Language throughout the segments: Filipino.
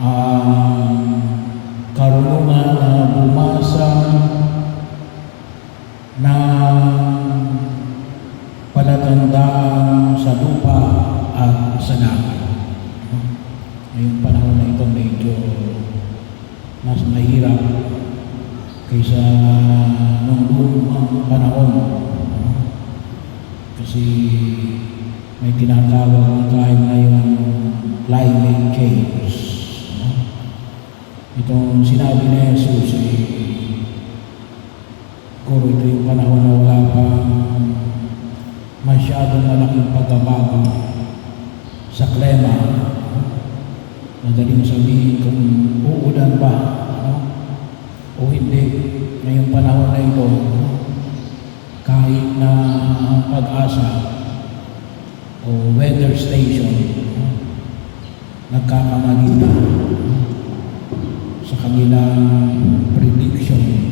ang karunungan na bumasa ng palatandaan sa lupa at sa langit. Ngayong panahon na ito medyo mas mahirap kaysa nung lumang panahon. Kasi may tinatawag na tayo ngayon climate change. Itong sinabi ni Jesus siguro ito yung panahon na wala pang masyadong malaking pagbabago sa klima. Madaling sabihin kung uulan ba o hindi ngayong panahon na ito, kahit na ang Pag-asa o weather station nagkakamali na sa kanilang prediction.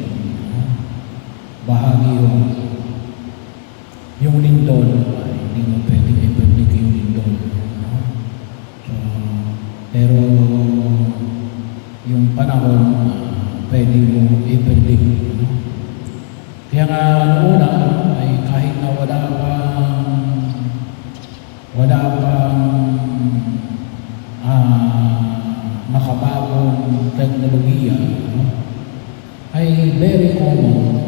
Bahagi yung lindol, hindi mo pwedeng i-predict yung lindol. So, pero yung panahon, pwede mo i-predict. Kaya nga una ay kahit na wala pang makabagong teknolohiya, ay very common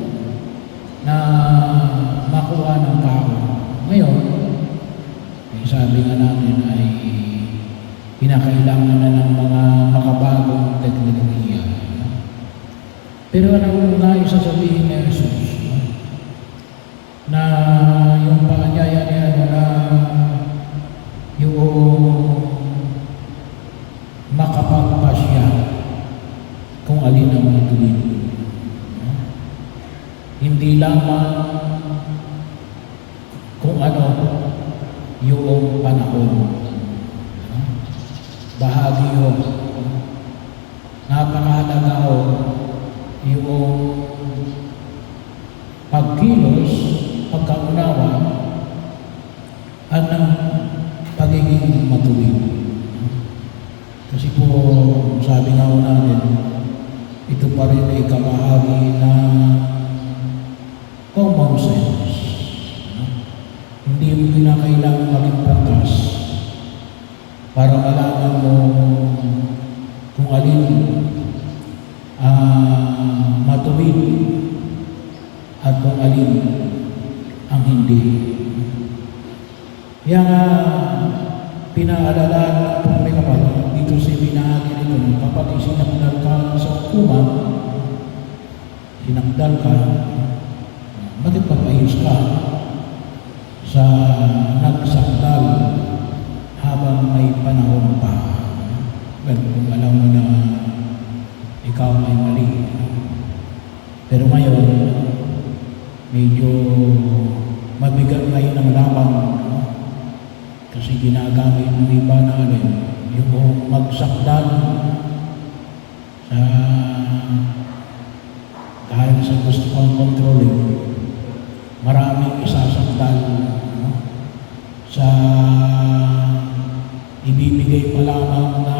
na makuha ng tao. Ngayon, sabi nga natin ay pinakailangan na ng mga makabagong teknolohiya. Pero anong nais sasabihin ni Jesus? Na yung paanyaya niya na yung makapagpasya kung alin ang matuloy. Hindi lamang kung ano yung panahon. Bahagi yun. Napakahalaga yung pagkilos, pagkaunawa, at ng pagiging matuwid. Kasi po, sabi nga natin, ito pa rin ay kabahagi ng common sense. Hindi mo kinakailangan maging pangkas para malaman mo kung alin matuwid at kung alin ang hindi. Kaya nga, pinaalala ng may kapal dito si binahagi nito, kapag sinakdal ka sa hukuman, sinakdal ka, bakit papayos ka sa nagsakdal habang may panahon pa? Well, kung alam mo na ikaw ay mali. Pero ngayon, medyo mabigat ngayon ang laban kasi ginagamit ng iba natin yung magsakdal sa dahil sa gusto kong kontrolin, maraming isasakdal sa ibibigay pa lamang na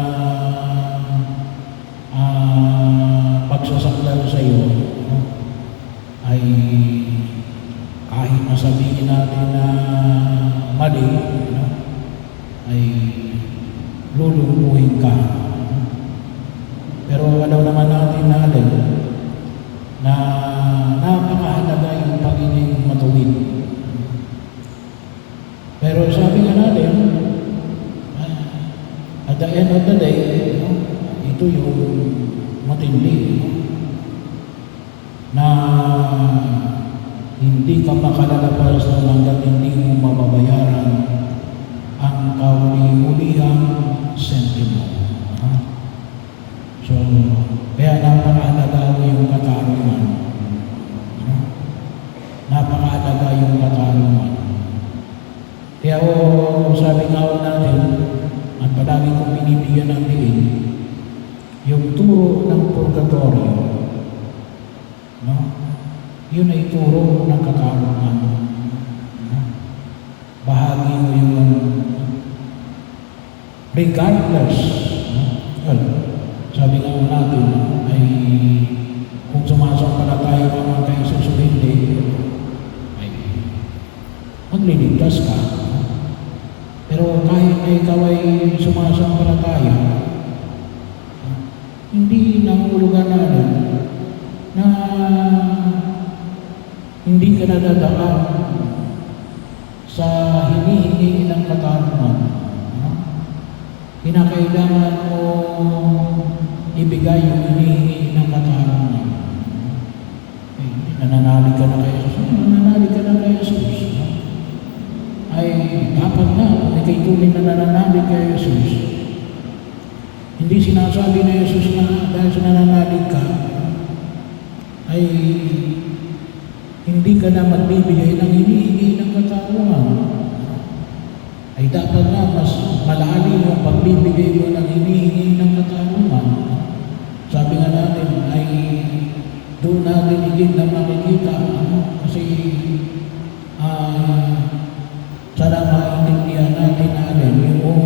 pagsasakdal sa iyo ay kahit masabihin natin na mali, ay lulumpuhin ka. Pero alam naman natin na napakahalaga yung pagiging matuwid. Pero sabi nga natin, at the end of the day, ito yung matindi na hindi ka makalalabas hanggat hindi mo mababayaran ang kauli-ulihang sentimo. So, kaya napakahalaga yung katarungan. Napakahalaga yung katarungan. Kaya sabi nga natin, at palagi kong binibigyan ng diin, yung turo ng purgatorio, yun ay turo ng katarungan. Bahagi mo yung regardless, well, nadadaan sa hinihingi ng katarungan, no? Kinakailangan mo ibigay yung hinihingi ng katarungan. Nananalig ka na kay Jesus. Nananalig ka na kay Jesus. No? Ay dapat na kung ikay tunay na nananalig kay Jesus. Hindi sinasabi na Jesus na dahil sa nananalig ka, ay hindi ka na magbibigay ng hinihingi ng katarungan. Ay dapat na mas malalim yung pagbibigay mo ng hinihingi ng katarungan. Sabi nga natin ay doon natin higit na makikita, kasi sana maintindihan natin yung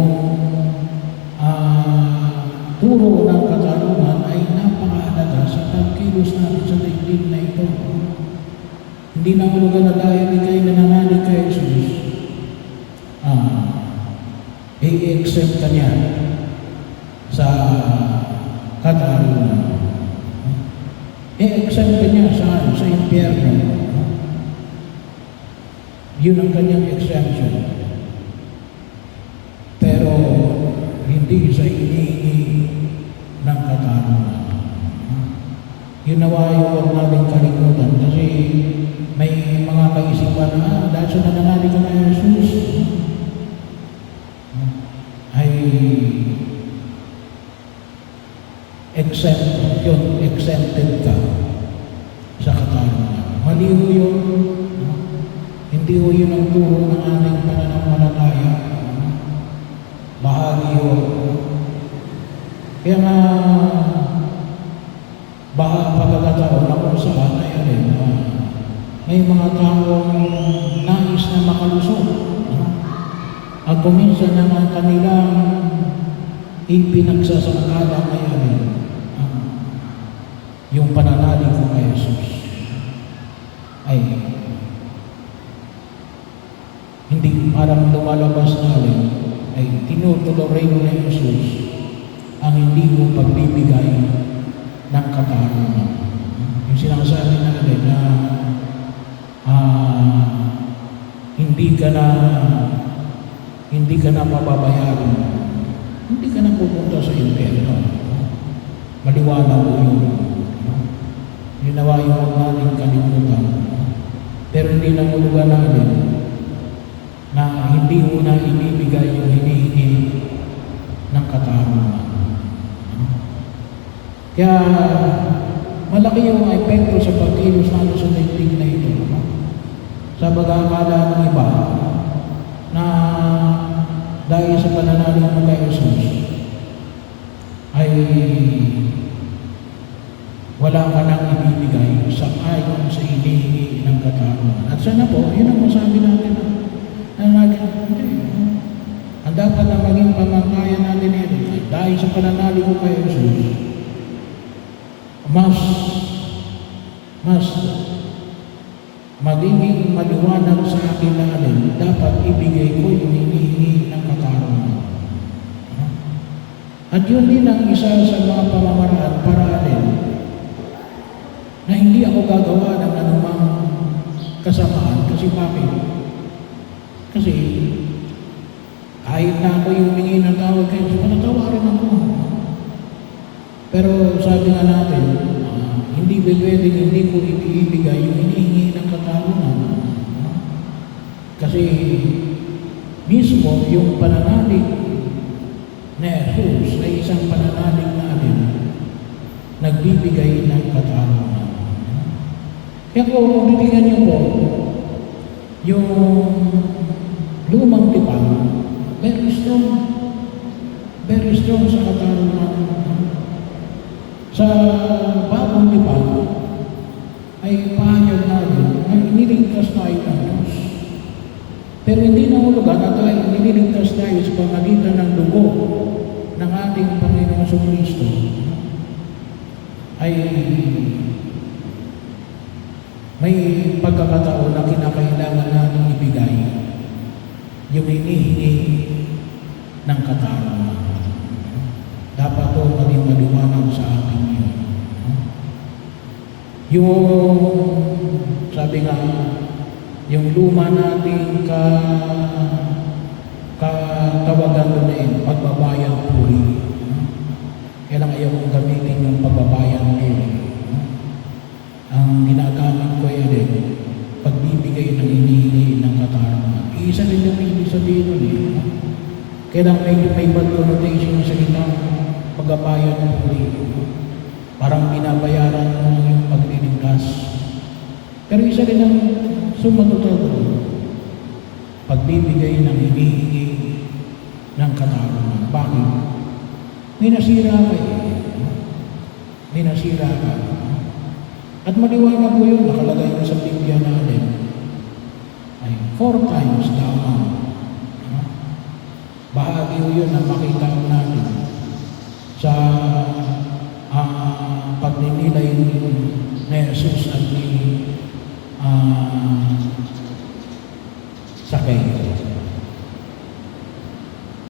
turo ng katarungan ay napakahalaga sa pagkilos natin sa daigdig na ito. Hindi na hulugan na dahil ikay nananalig kay Jesus, i-accept ka niya sa katarungan. I-accept ka niya sa impyerno. Yun ang kanyang exemption. Pero hindi sa hinihingi ng katarungan. Yun nawa yung huwag natin kalimutan, kasi may mga kaisipan na dahil sa nananalig ka kay Jesus ay exempted ka sa katarungan. Mali ho yun. Hindi ho yun ang turo ng ating pananampalataya. Bahagi ho. Kaya nga baka pagkakataon na kung saan ay may mga taong nais na makalusot. At kuminsan naman kanilang ipinagsasangkala ngayon yung pananalig ko kay Jesus ay hindi parang lumalabas natin, ay tinutuloy mo na Jesus ang hindi mo pagbibigay ng katarungan. Yung sinasabi natin na hindi ka na mababayaran, hindi ka na pupunta sa impyerno. Maliwanag mo yun. Ginawa yung huwag natin kalimutan. Pero hindi na hulugan natin na hindi mo na ibibigay yung hinihingi ng katarungan. Kaya malaki yung epekto sa pagkilos natin sa daigdig na ito. Sa pag-aakala ng iba na dahil sa pananalig mo kay Jesus ay wala ka nang ibibigay sa ayon sa hinihingi ng katarungan. At sana po, yun ang masabi natin ang dapat na maging pamantayan natin ito dahil sa pananalig mo kay Jesus, mas magiging maliwanag sa akin na dapat ibigay ko yung hinihingi ng katarungan. At yun din ang isa sa mga pamamaraan para na hindi ako gagawa ng anumang kasamaan. Kasi bakit? Kasi kahit na ako yung humingi ng tawag kayo, panatawarin ako. Pero sabi nga natin, hindi pwedeng hindi ko ibigay yung hinihingi ng katarungan. Kasi mismo yung pananalig na Jesus ay isang pananalig natin nagbibigay ng katarungan. Kaya kung titingnan niyo po, yung lumang tipan, very strong sa katarungan. Sa bagong tipan, ay pahayag natin na iniligtas tayo ng Diyos. Pero hindi na hulugan na tayo iniligtas tayo sa pamagitan ng dugo ng ating Panginoong Kristo ay may pagkakataon na kinakailangan natin ibigay yung hinihingi ng katarungan. Dapat ito maging maliwanag sa atin yun. Yung sabi nga, yung luma nating katawagan doon na pagbabayan puri. Kaya lang ayaw kong gamitin yung pagbabayan puri. Ang ginagamit ko din, pagbibigay ng hinihingi ng katarungan. Isa rin yung ibig sabihin nun Kaya lang medyo may bad connotation sa itang pagbabayan puri. Parang binabayaran mo yung pagliligtas. Pero isa rin ang sumagutan doon, pagbibigay ng hinihingi ng katarungan. Bakit? May nasira ka May nasira ka. At maliwanag po yun, nakalagay mo sa Biblia natin, ay 4 times the amount. Bahagi ko yun na makita natin sa pagninilay ni Jesus